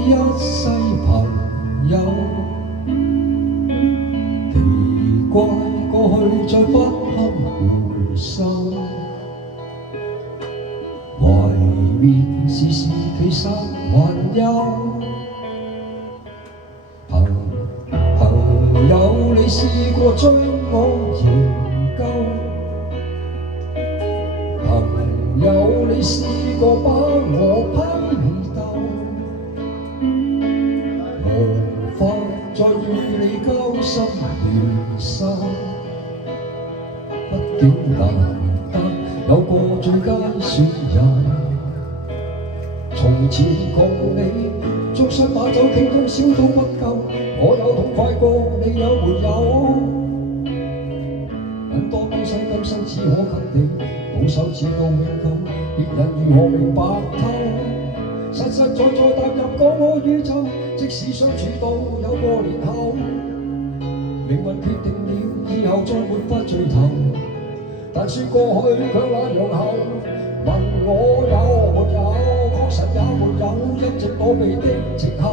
你一世朋友，奇怪過去再不堪回首，懷緬時事其實還有。朋友，你試過追我研究？朋友，你試過把我批鬥？無法再與你交心聯手，畢竟難得有個最佳損友。從前共你捉雙把酒傾通宵都不夠，我有痛快過你有沒有？很多東西今生只可給你，保守至到永久，別人如何明白透？實實在在踏入個我宇宙，即使相處到有個年後，命運決定了以後再沒法聚頭，但說過去卻那樣後，問我有沒有？確實也沒有，一直躲避的藉口，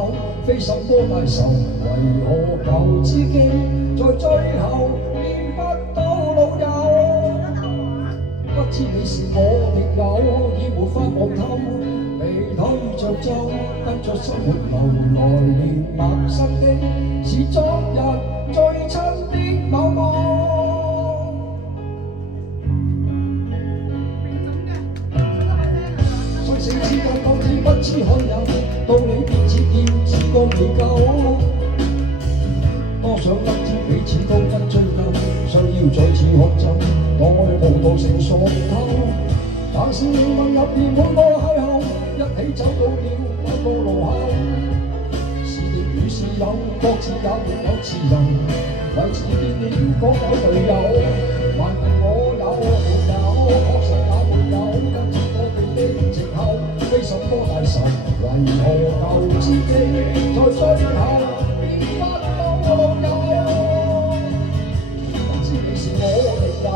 非什麼大仇，為何舊知己在最後變不到老友？不知你是我敵友，已沒法望透，被推着走，跟着生活流來年陌生的，是昨日最親的某某。生死之間當天不知罕有，到你面前要自覺未夠，多想今天彼此都不追究，想要再次喝酒，當愛無道成熟透，但是命運入面每個邂逅，一起走到了某個路口，是敵與是友，各自也沒有自由，為此見你要講有隊友，問我有沒有？確實也沒有，跟住躲避的藉口，非什麼大仇，為何舊知己在最後變不到老友？不知你是我敵友，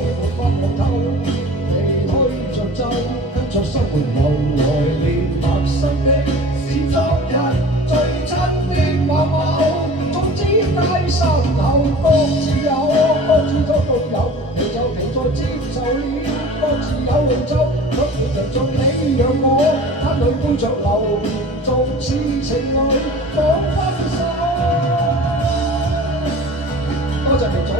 沒法望透，被推着走，跟着生活流來年陌生的，是昨日最親的某某。縱只低心頭各自有，各自都獨有，你就期待接受了，各自有路走，不會人像你讓我眼淚背着流，縱是情侶講分手。多謝明總。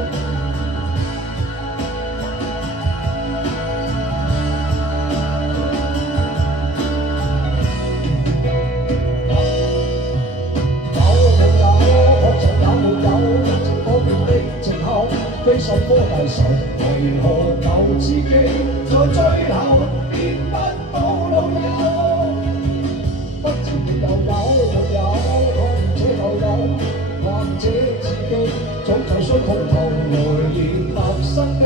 非什麼大仇，為何舊知己在最後變不到老友？不知你又有沒有？或者又有，或者自己早就想到頭來年陌生的。